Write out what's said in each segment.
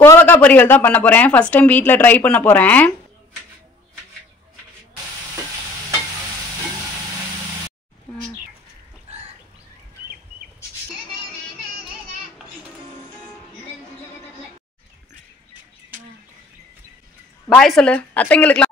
கோவக்காய் பொரியல் தான் பண்ண போறேன். ஃபர்ஸ்ட் டைம் வீட்ல ட்ரை பண்ண போறேன். பாய் சொல்லு அத்தைங்களுக்கு.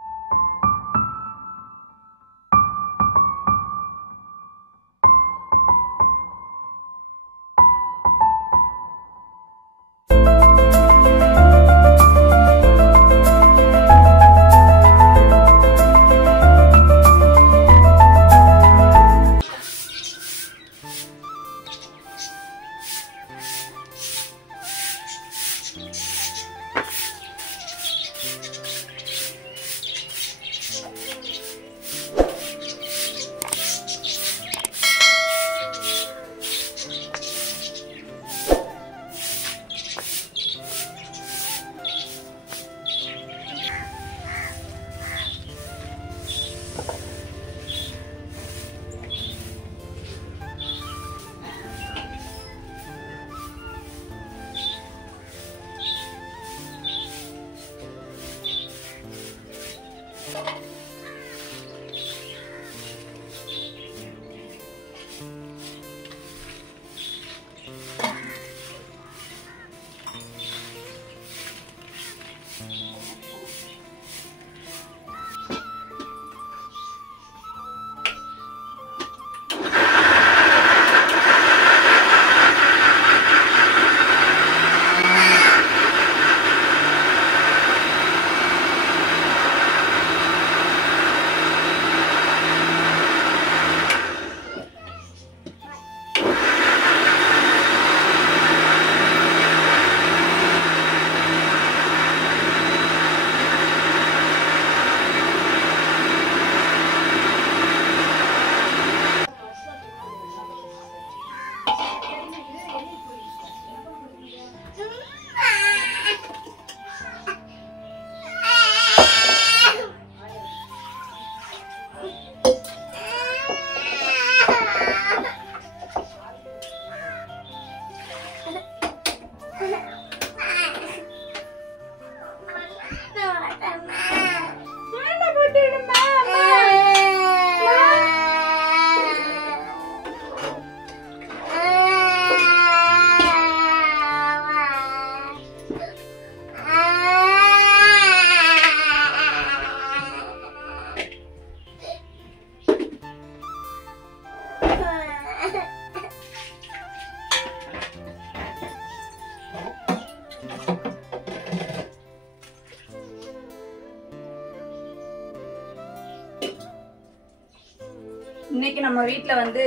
இன்னைக்கு நம்ம வீட்ல வந்து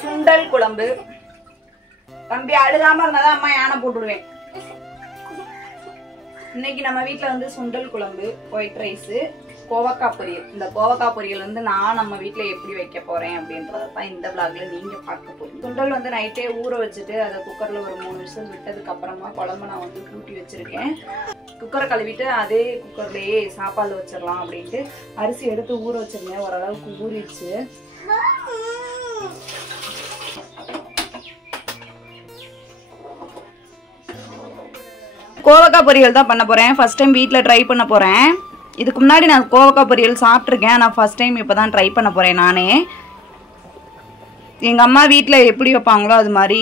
சுண்டல் குழம்பு. தம்பி அழுகாம இருந்தாதான் அம்மா யானை போட்டுடுவேன். இன்னைக்கு நம்ம வீட்ல வந்து சுண்டல் குழம்பு, ஒயிட் ரைஸ், கோவக்காய் பொரியல். இந்த கோவக்காய் பொரியல் வந்து நான் நம்ம வீட்ல எப்படி வைக்க போறேன் அப்படின்றதான் இந்த vlogல நீங்க பார்க்க போறீங்க. சுண்டல் வந்து நைட்டே ஊற வச்சுட்டு அதை குக்கர்ல ஒரு 3 விசில் விட்டதுக்கு அப்புறமா குழம்பு நான் வந்து கூட்டி வச்சிருக்கேன். குக்கரை கழுவிட்டு அதே குக்கர்லயே சாப்பாடு வச்சிடலாம் அப்படின்ட்டு அரிசி எடுத்து ஊற வச்சிருந்தேன். ஓரளவுக்கு ஊறிடுச்சு. கோவக்காய் பொரியல் தான் பண்ண போறேன். ஃபர்ஸ்ட் டைம் வீட்ல ட்ரை பண்ண போறேன். இதுக்கு முன்னாடி நான் கோவக்காய் பொரியல் சாப்பிட்ருக்கேன். நான் ஃபர்ஸ்ட் டைம் இப்போ தான் ட்ரை பண்ண போறேன் நானே. எங்கள் அம்மா வீட்டில் எப்படி வைப்பாங்களோ அது மாதிரி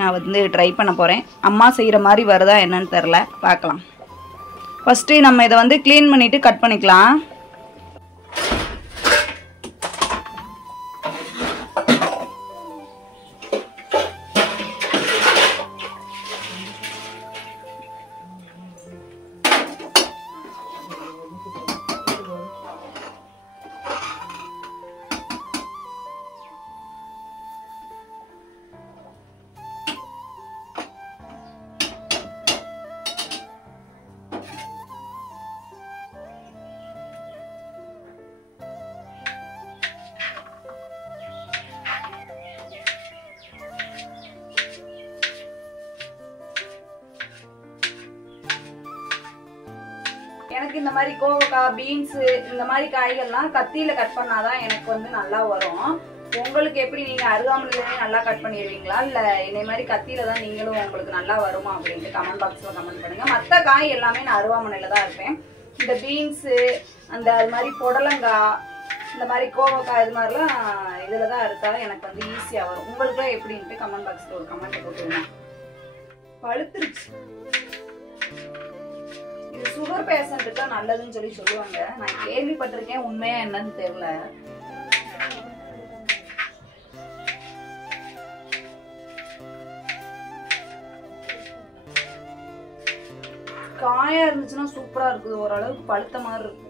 நான் வந்து ட்ரை பண்ண போகிறேன். அம்மா செய்கிற மாதிரி வருதா என்னன்னு தெரில, பார்க்கலாம். ஃபஸ்ட்டு நம்ம இதை வந்து க்ளீன் பண்ணிவிட்டு கட் பண்ணிக்கலாம். எனக்கு இந்த மாதிரி கோவக்காய், பீன்ஸ் இந்த மாதிரி காய்கள்லாம் கத்தியில கட் பண்ணாதான் எனக்கு வந்து நல்லா வரும். உங்களுக்கு எப்படி நீங்க அருகாமனையிலே நல்லா கட் பண்ணிடுவீங்களா இல்ல என்னை மாதிரி கத்தியில தான் நீங்களும் உங்களுக்கு நல்லா வருமா அப்படின்ட்டு கமெண்ட் பாக்ஸ்ல கமெண்ட் பண்ணுங்க. மற்ற காய் எல்லாமே நான் அருவாமனையில தான் இருப்பேன். இந்த பீன்ஸ் அந்த அது மாதிரி புடலங்காய் இந்த மாதிரி கோவக்காய் இது மாதிரிலாம் இதுல தான் இருக்கா எனக்கு வந்து ஈஸியா வரும். உங்களுக்குலாம் எப்படின்ட்டு கமெண்ட் பாக்ஸ்ல ஒரு கமெண்ட் போட்டுருங்க. பழுத்துருச்சு. இது சுகர் பேஷண்ட்டுக்கு தான் நல்லதுன்னு சொல்லி சொல்லுவாங்க. நான் கேள்விப்பட்டிருக்கேன், உண்மையா என்னன்னு தெரியல. காயா இருந்துச்சுன்னா சூப்பரா இருக்குது. ஓரளவுக்கு பழுத்த மாதிரி இருக்கு.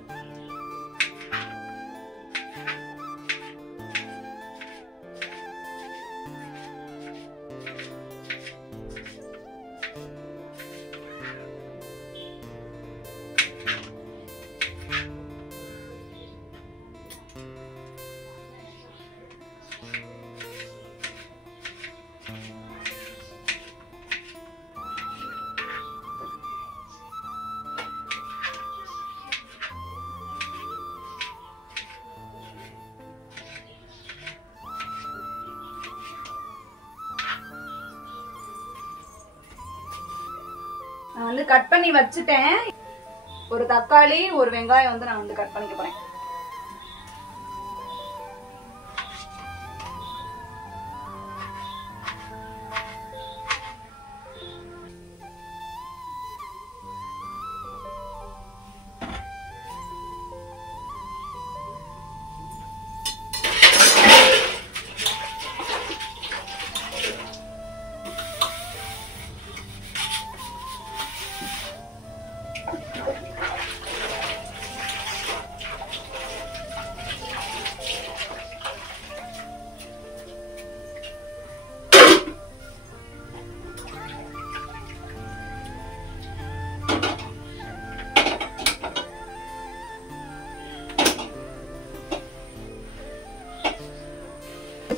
நான் வந்து கட் பண்ணி வச்சுட்டேன். ஒரு தக்காளி ஒரு வெங்காயம் வந்து நான் வந்து கட் பண்ணிக்க போறேன்.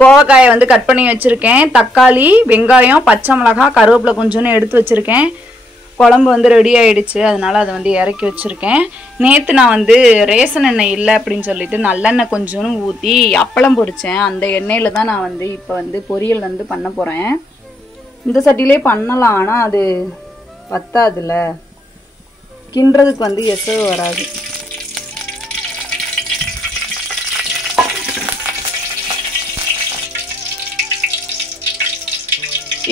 கோவக்காயை வந்து கட் பண்ணி வச்சிருக்கேன். தக்காளி, வெங்காயம், பச்சை மிளகாய், கருவேப்பிலை கொஞ்சோன்னு எடுத்து வச்சிருக்கேன். குழம்பு வந்து ரெடி ஆயிடுச்சு, அதனால அதை வந்து இறக்கி வச்சிருக்கேன். நேற்று நான் வந்து ரேசன் எண்ணெய் இல்லை அப்படின்னு சொல்லிட்டு நல்லெண்ணெய் கொஞ்சோன்னு ஊற்றி அப்பளம் பொரிச்சேன். அந்த எண்ணெயில் தான் நான் வந்து இப்போ வந்து பொரியல் வந்து பண்ண போகிறேன். இந்த சட்டிலே பண்ணலாம், ஆனால் அது பத்தாதுல, கிண்டுறதுக்கு வந்து எசவு வராது.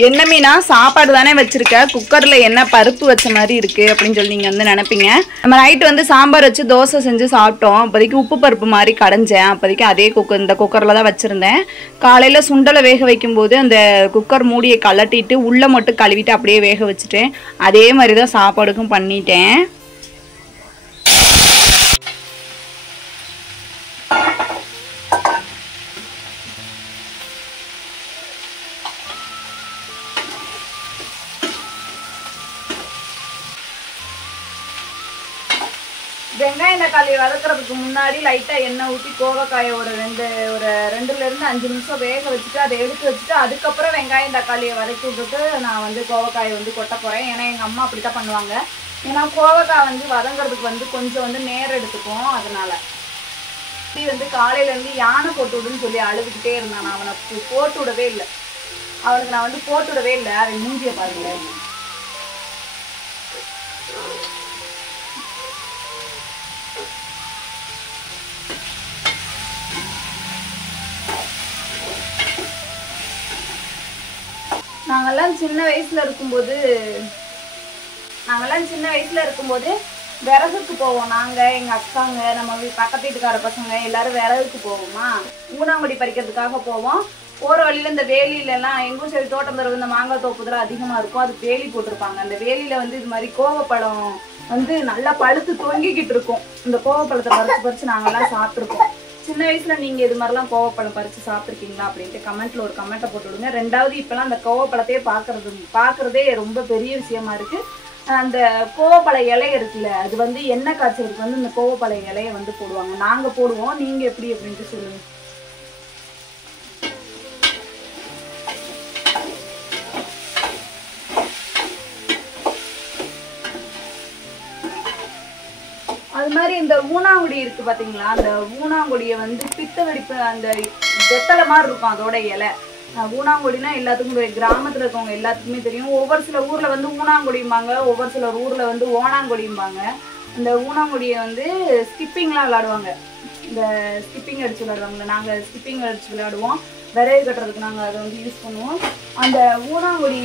என்ன மீனா சாப்பாடு தானே வச்சிருக்க, குக்கரில் என்ன பருப்பு வச்ச மாதிரி இருக்குது அப்படின்னு சொல்லி நீங்கள் வந்து நினைப்பீங்க. நம்ம நைட்டு வந்து சாம்பார் வச்சு தோசை செஞ்சு சாப்பிட்டோம். அப்போதைக்கு உப்பு பருப்பு மாதிரி கடைஞ்சேன். அப்போதைக்கு அதே இந்த குக்கரில் தான் வச்சுருந்தேன். காலையில் சுண்டலை வேக வைக்கும்போது அந்த குக்கர் மூடியை கலட்டிட்டு உள்ளே மட்டும் கழுவிட்டு அப்படியே வேக வச்சுட்டேன். அதே மாதிரி தான் சாப்பாடுக்கும் பண்ணிட்டேன். வெங்காயம் தக்காளியை வதக்கிறதுக்கு முன்னாடி லைட்டாக எண்ணெய் ஊற்றி கோவக்காயை ஒரு 2லேருந்து 5 நிமிஷம் வேக வச்சுட்டு அதை எடுத்து வச்சுட்டு அதுக்கப்புறம் வெங்காயம் தக்காளியை வதக்கி விட்டுட்டு நான் வந்து கோவக்காயை வந்து கொட்ட போகிறேன். ஏன்னா எங்கள் அம்மா அப்படி தான் பண்ணுவாங்க. ஏன்னா கோவக்காய் வந்து வதங்கிறதுக்கு வந்து கொஞ்சம் வந்து நேரம் எடுத்துக்கும். அதனால இப்படி வந்து காலையிலேருந்து யானை போட்டு விடுன்னு சொல்லி அழுதுகிட்டே இருந்தான். நான் அவனை போட்டு விடவே இல்லை. அவனுக்கு நான் வந்து போட்டு விடவே இல்லை. அவன் மூஞ்சியை பாருங்க. நாங்கெல்லாம் சின்ன வயசுல இருக்கும்போது விறகுக்கு போவோம். நாங்கள் எங்கள் அக்காங்க நம்ம பக்கத்து வீட்டுக்கார பசங்க எல்லாரும் விறகுக்கு போவோமா, ஊனாங்குடி பறிக்கிறதுக்காக போவோம். போகிற வழியில் இந்த வேலியிலலாம் எங்கள் சைடு தோட்டம் தரவு இந்த மாங்காய் தோப்புதெல்லாம் அதிகமாக இருக்கும். அது வேலி போட்டிருப்பாங்க. அந்த வேலியில் வந்து இது மாதிரி கோவப்பழம் வந்து நல்லா பழுத்து தொங்கிக்கிட்டு இருக்கும். இந்த கோவப்பழத்தை பறித்து நாங்கள்லாம் சாப்பிட்ருக்கோம். சின்ன வயசுல நீங்க இது மாதிரிலாம் கோவப்பழம் பறிச்சு சாப்பிட்ருக்கீங்களா அப்படின்ட்டு கமெண்ட்ல ஒரு கமெண்ட்டை போட்டு விடுங்க. ரெண்டாவது இப்பெல்லாம் அந்த கோவப்பழத்தையே பார்க்கறதே ரொம்ப பெரிய விஷயமா இருக்கு. அந்த கோவப்பழ இலை இருக்குல்ல, அது வந்து எண்ணெய் காய்ச்சலுக்கு வந்து இந்த கோவப்பழ இலையை வந்து போடுவாங்க. நாங்க போடுவோம், நீங்க எப்படி அப்படின்ட்டு சொல்லுங்க. அது அது மாதிரி இந்த ஊனாங்குடி இருக்கு பாத்தீங்களா, அந்த ஊனாங்குடியை வந்து பித்த வெடிப்பு அந்த வெத்தலை மாதிரி இருக்கும் அதோட இலை. ஊனாங்குடினா எல்லாத்துக்கும் கிராமத்துல இருக்கவங்க எல்லாத்துக்குமே தெரியும். ஒவ்வொரு சில ஊர்ல வந்து ஊனாங்குடிம்பாங்க, ஒவ்வொரு சில ஊர்ல வந்து ஓனாங்குடிம்பாங்க. இந்த ஊனாங்குடியை வந்து ஸ்கிப்பிங்லாம் விளையாடுவாங்க. இந்த ஸ்கிப்பிங் அடிச்சு விளையாடுவாங்கல்ல, நாங்கள் ஸ்கிப்பிங் அடிச்சு விளையாடுவோம். விரைவு கட்டுறதுக்கு நாங்கள் அதை வந்து யூஸ் பண்ணுவோம். அந்த ஊனாங்குடி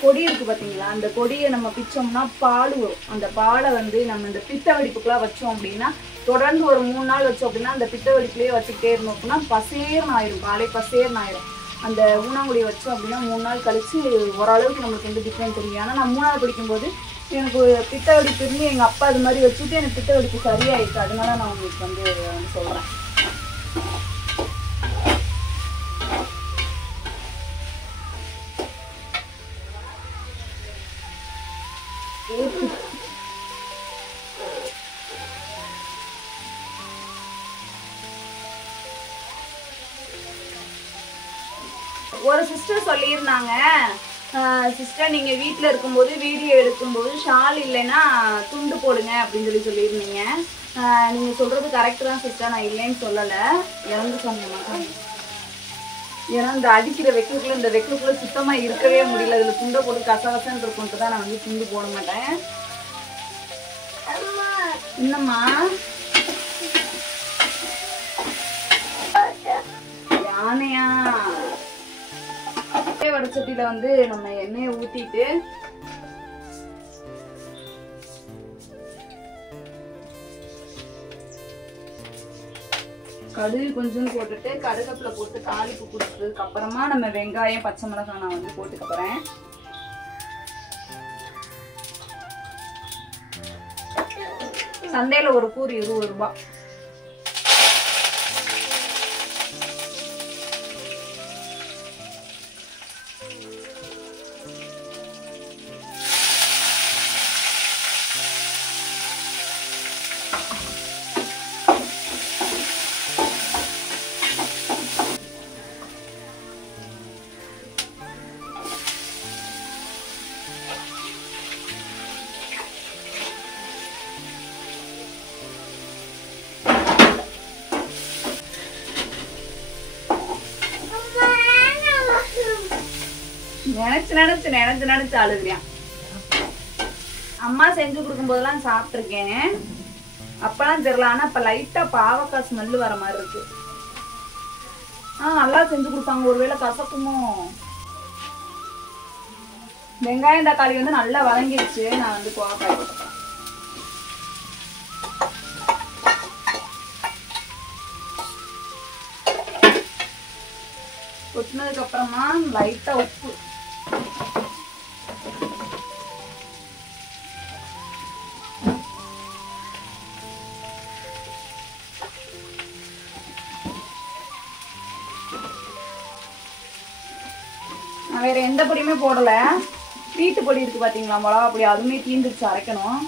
கொடி இருக்குது பார்த்தீங்களா, அந்த கொடியை நம்ம பிச்சோம்னா பால் வரும். அந்த பாலை வந்து நம்ம இந்த பித்த வெடிப்புக்கெலாம் வச்சோம் அப்படின்னா, தொடர்ந்து ஒரு 3 நாள் வச்சோம் அப்படின்னா அந்த பித்த வெடிப்புலேயே வச்சுக்கிட்டே இருந்தோம் அப்படின்னா பசேர்னு ஆயிரும், பாலை பசேர்னு ஆயிரும். அந்த ஊனாங்குடியை வச்சோம் அப்படின்னா 3 நாள் கழிச்சு ஓரளவுக்கு நம்மளுக்கு வந்து டிஃப்ரெண்ட் தெரியும். ஆனால் நான் 3ஆவது படிக்கும்போது எனக்கு பித்த வெடிப்பு இருந்து எங்கள் அப்பா அது மாதிரி வச்சுட்டு எனக்கு பித்த வெடிப்பு சரியாயிடுச்சு. அதனால நான் உங்களுக்கு வந்து சொல்கிறேன். ஒரு சிஸ்டர் சொல்லியிருந்தாங்க, சிஸ்டர் நீங்கள் வீட்டில் இருக்கும்போது வீடியோ எடுக்கும்போது ஷால் இல்லைன்னா துண்டு போடுங்க அப்படின்னு சொல்லியிருந்தீங்க. நீங்கள் சொல்கிறது கரெக்டு தான் சிஸ்டர், நான் இல்லைன்னு சொல்லலை. இறந்து சொன்னேன். ஏன்னா இந்த அடிக்கிற வெக்குக்குள்ளே இந்த வெக்குக்குள்ளே சுத்தமாக இருக்கவே முடியல. அதில் துண்டை போட்டு கசகசன்னு இருக்குன்ட்டு தான் நான் வந்து துண்டு போட மாட்டேன். என்னம்மா யானையா? வடச்சட்டியில வந்து நம்ம எண்ணெயை ஊத்திட்டு கடுகு கொஞ்சம் போட்டுட்டு கருவேப்பிலை போட்டு தாளிப்பு கொடுத்ததுக்கு அப்புறமா நம்ம வெங்காயம் பச்சை மிளகாய் நான் வந்து போட்டுக்க போறேன். சந்தையில ஒரு கூறு 20 ரூபாய். நினைச்சு அழுகுறேன். அம்மா செஞ்சு கொடுக்கும் போதெல்லாம் சாப்பிட்டுருக்கேன், அப்பெல்லாம் தெரியல. ஆனா இப்ப லைட்டா பாவக்காய் ஸ்மெல்லு வர மாதிரி இருக்கு. நல்லா செஞ்சு கொடுப்பாங்க, ஒருவேளை கசக்குமோ. வெங்காயம் தக்காளி வந்து நல்லா வதங்கிடுச்சு. நான் வந்து கோவக்காய் போட்டுக்கிறேன். கொட்டினதுக்கு அப்புறமா லைட்டா உப்பு, வேற எந்த பொடியுமே போடல. வீட்டு பொடி இருக்கு பாத்தீங்களா, மிளகா பொடி, அதுவுமே தீந்துச்சு, அரைக்கணும்.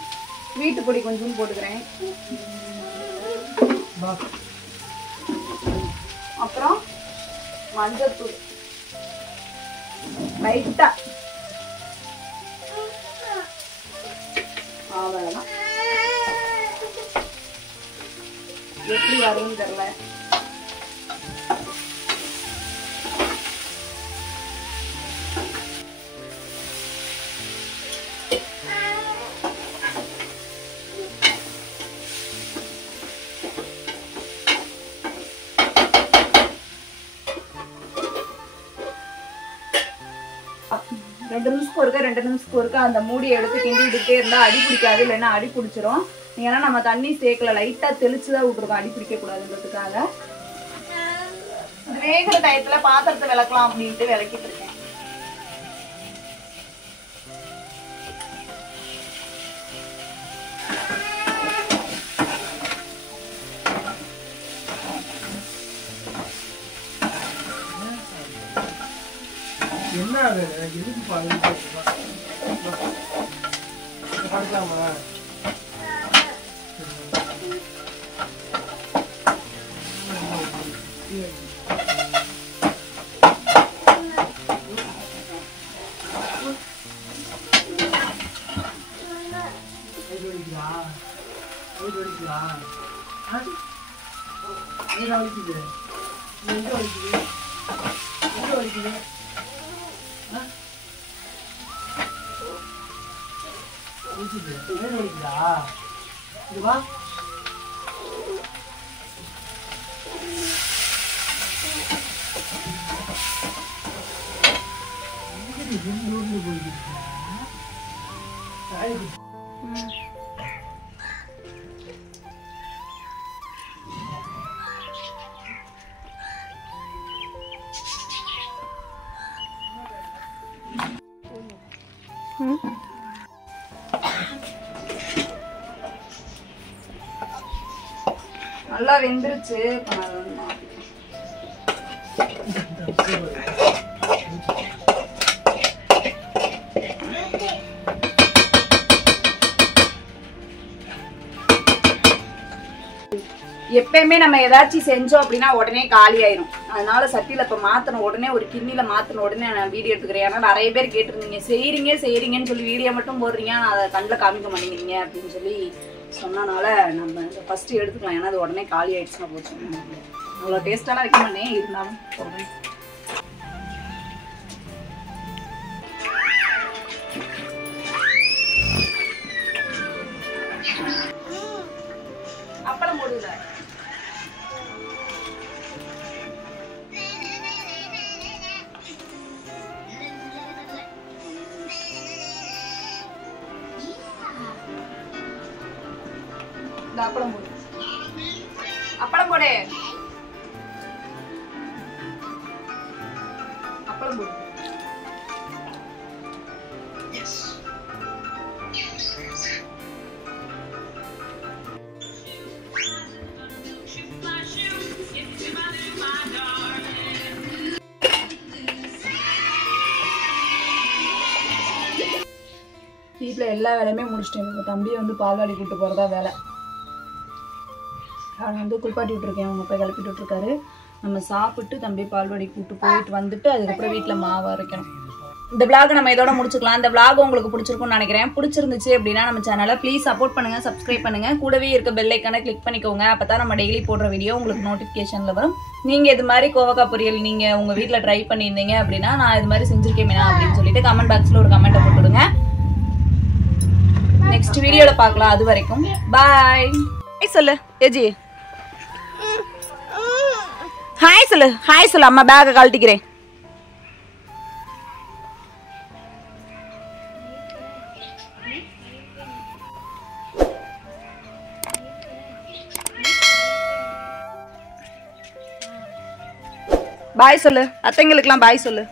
வீட்டு பொடி கொஞ்சம் போட்டுக்கிறேன். அப்புறம் மஞ்சத்தூள் லைட்டா, அவ்வளவுதான். எப்படி வரும்னு தெரியல. ரெண்டு நிமிஷத்துக்கு ஒருக்க அந்த மூடியை எடுத்து கிண்டி விட்டுட்டே இருந்தா அடி பிடிக்காது, இல்லைன்னா அடி பிடிச்சிரும். ஏன்னா நம்ம தண்ணி சேர்க்கல, லைட்டா தெளிச்சுதான் விட்டுருக்கோம், அடி பிடிக்க கூடாதுன்றதுக்காக. வேகிற டயத்துல பாத்திரத்தை விளக்கலாம் அப்படின்ட்டு விளக்கிட்டு இருக்கேன். என்ன எதுக்கு படிக்கலாமா? வலிக்குதா? எங்க வலிக்குது? எங்க வலிக்குது? எங்க வலிக்குது? வலிக்குது. எங்க வலிக்குதா? இது வா. நல்லா வெந்துருச்சு. எப்பயுமே நம்ம ஏதாச்சும் செஞ்சோம் அப்படின்னா உடனே காலி ஆயிரும். அதனால சட்டியில இப்ப மாத்தணும், உடனே ஒரு கிண்ணில மாத்தணும், உடனே நான் வீடியோ எடுத்துக்கிறேன். ஏன்னா நிறைய பேர் கேட்டிருந்தீங்க செய்றீங்கன்னு சொல்லி வீடியோ மட்டும் போடுறீங்க, நான் அதை கண்ணில் காமிக்க மாட்டேங்கிறீங்க அப்படின்னு சொல்லி சொன்னனால நம்ம ஃபர்ஸ்ட் எடுத்துக்கலாம். ஏன்னா அது உடனே காலி ஆயிடுச்சுன்னா போச்சு. அவ்வளோ டேஸ்டாலாம் வைக்க மாட்டேன், இருந்தாலும் சொல்றேன். அப்பளம் போடுல அப்பளம் போடு, அப்பளம் போடு, அப்பளம் போடு. வீட்டில் எல்லா வேலையுமே முடிச்சிட்டேன். இப்போ தம்பியை வந்து பால்வாடி கூப்பிட்டு போகிறதா வேலை. அவனை வந்து குளிப்பாட்டி விட்டுருக்கேன், அவங்க போய் கிளப்பிட்டு விட்டுருக்காரு. நம்ம சாப்பிட்டு தம்பி பால்வாடி கூப்பிட்டு போயிட்டு வந்துட்டு அதுக்கப்புறம் வீட்டில் மாவு அரைக்கணும். இந்த விளாக் நம்ம இதோட முடிச்சுக்கலாம். இந்த விளாக் உங்களுக்கு பிடிச்சிருக்கும்னு நினைக்கிறேன். பிடிச்சிருந்துச்சு அப்படின்னா நம்ம சேனலை ப்ளீஸ் சப்போர்ட் பண்ணுங்க, சப்ஸ்கிரைப் பண்ணுங்க, கூடவே இருக்க பெல் ஐக்கானை கிளிக் பண்ணிக்கோங்க. அப்பதான் நம்ம டெய்லி போடுற வீடியோ உங்களுக்கு நோட்டிஃபிகேஷன்ல வரும். நீங்க இது மாதிரி கோவக்காய் பொரியல் நீங்க உங்க வீட்டுல ட்ரை பண்ணியிருந்தீங்க அப்படின்னா நான் இது மாதிரி செஞ்சிருக்கேன் அப்படின்னு சொல்லிட்டு கமெண்ட் பாக்ஸ்ல ஒரு கமெண்ட்டை போட்டுடுங்க. நெக்ஸ்ட் வீடியோல பார்க்கலாம். அது வரைக்கும் பாய். ஹாய் சொல்லு ஏஜி, ஹாய் சொல்லு, ஹாய் சொல்லு. அம்மா பேக்கை கழட்டிக்கிறேன். பாய் சொல்லு, அத்தைங்களுக்கெல்லாம் பாய் சொல்லு.